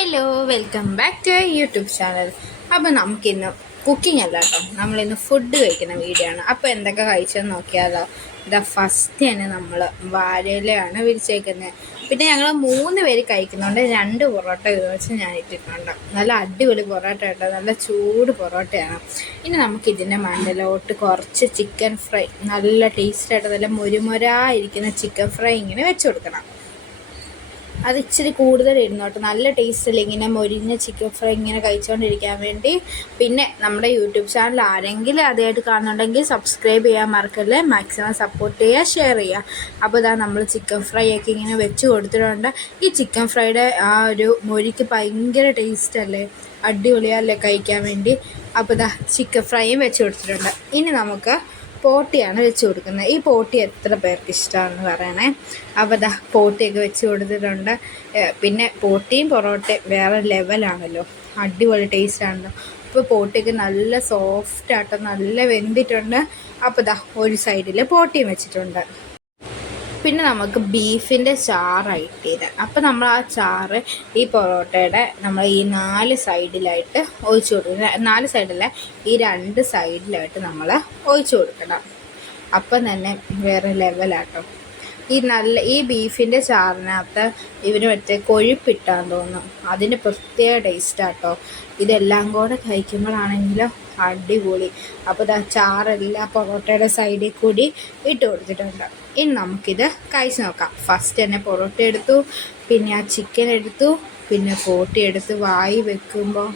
Hello, welcome back to YouTube channel. അപ്പോൾ നമുക്കിന്ന് cooking അല്ല കേട്ടോ, നമ്മളിന്ന് ഫുഡ് കഴിക്കുന്ന വീഡിയോ ആണ്. അപ്പോൾ എന്തൊക്കെ കഴിച്ചെന്ന് നോക്കിയാലോ. ഇതാ ഫസ്റ്റ് തന്നെ നമ്മൾ വാഴയിലയാണ് വിരിച്ചേക്കുന്നത്. പിന്നെ ഞങ്ങൾ 3 പേര് കഴിക്കുന്നുണ്ട്. 2 പൊറോട്ട വെച്ച് ഞാൻ ഇട്ടിട്ടുണ്ട്. നല്ല അടിപൊളി പൊറോട്ട കേട്ടോ, നല്ല ചൂട് പൊറോട്ടയാണ്. ഇനി നമുക്കിതിൻ്റെ മണ്ടലോട്ട് കുറച്ച് ചിക്കൻ ഫ്രൈ, നല്ല ടേസ്റ്റായിട്ട് നല്ല മുരുമുരായിരിക്കുന്ന ചിക്കൻ ഫ്രൈ ഇങ്ങനെ വെച്ച് കൊടുക്കണം. അത് ഇച്ചിരി കൂടുതൽ ഇരുന്നോട്ട്, നല്ല ടേസ്റ്റിൽ ഇങ്ങനെ മൊരിഞ്ഞ ചിക്കൻ ഫ്രൈ ഇങ്ങനെ കഴിച്ചുകൊണ്ടിരിക്കാൻ വേണ്ടി. പിന്നെ നമ്മുടെ യൂട്യൂബ് ചാനൽ ആരെങ്കിലും ആദ്യമായിട്ട് കാണുന്നുണ്ടെങ്കിൽ സബ്സ്ക്രൈബ് ചെയ്യാൻ മറക്കല്ലേ. മാക്സിമം സപ്പോർട്ട് ചെയ്യുക, ഷെയർ ചെയ്യുക. അപ്പോൾ ഇതാ നമ്മൾ ചിക്കൻ ഫ്രൈ ഒക്കെ ഇങ്ങനെ വെച്ച് കൊടുത്തിട്ടുണ്ട്. ഈ ചിക്കൻ ഫ്രൈയുടെ ആ ഒരു മൊരിക്ക് ഭയങ്കര ടേസ്റ്റ് അല്ലേ, അടിപൊളിയല്ലേ കഴിക്കാൻ വേണ്ടി. അപ്പോൾ ഇതാ ചിക്കൻ ഫ്രൈയും വെച്ച് കൊടുത്തിട്ടുണ്ട്. ഇനി നമുക്ക് പോട്ടിയാണ് വെച്ച് കൊടുക്കുന്നത്. ഈ പോട്ടി എത്ര പേർക്ക് ഇഷ്ടമാണെന്ന് പറയണേ. അപ്പോൾ ദാ പോട്ടിയൊക്കെ വെച്ച് കൊടുത്തിട്ടുണ്ട്. പിന്നെ പോട്ടിയും പൊറോട്ടയും വേറെ ലെവലാണല്ലോ, അടിപൊളി ടേസ്റ്റാണല്ലോ. ഇപ്പോൾ പോട്ടിയൊക്കെ നല്ല സോഫ്റ്റായിട്ട് നല്ല വെന്തിട്ടുണ്ട്. അപ്പോൾ ദാ ഒരു സൈഡിൽ പോട്ടിയും വെച്ചിട്ടുണ്ട്. പിന്നെ നമുക്ക് ബീഫിൻ്റെ ചാറായിട്ട് ഇത്. അപ്പോൾ നമ്മൾ ആ ചാറ് ഈ പൊറോട്ടയുടെ നമ്മൾ ഈ 4 സൈഡിലായിട്ട് ഒഴിച്ചു കൊടുക്കണം. 4 സൈഡിലെ ഈ 2 സൈഡിലായിട്ട് നമ്മൾ ഒഴിച്ചു കൊടുക്കണം. അപ്പം തന്നെ വേറെ ലെവലാട്ടോ. ഈ ബീഫിൻ്റെ ചാറിനകത്ത് ഇവന് മറ്റേ കൊഴുപ്പിട്ടാന്ന് തോന്നുന്നു, അതിന് പ്രത്യേക ടേസ്റ്റാട്ടോ. ഇതെല്ലാം കൂടെ കഴിക്കുമ്പോഴാണെങ്കിലും അടിപൊളി. അപ്പോൾ ചാറെല്ലാം പൊറോട്ടയുടെ സൈഡിൽ കൂടി ഇട്ട് കൊടുത്തിട്ടുണ്ട്. ഇനി നമുക്കിത് കഴിച്ച് നോക്കാം. ഫസ്റ്റ് തന്നെ പൊറോട്ട എടുത്തു, പിന്നെ ആ ചിക്കൻ എടുത്തു, പിന്നെ പോട്ടി എടുത്ത് വായി വെക്കുമ്പോൾ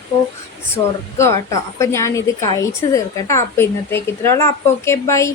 സ്വർഗം കേട്ടോ. അപ്പം ഞാനിത് കഴിച്ച് തീർക്കട്ടെ. അപ്പോൾ ഇന്നത്തേക്ക് ഇത്രയുള്ള. അപ്പോൾ ഓക്കെ, ബൈ.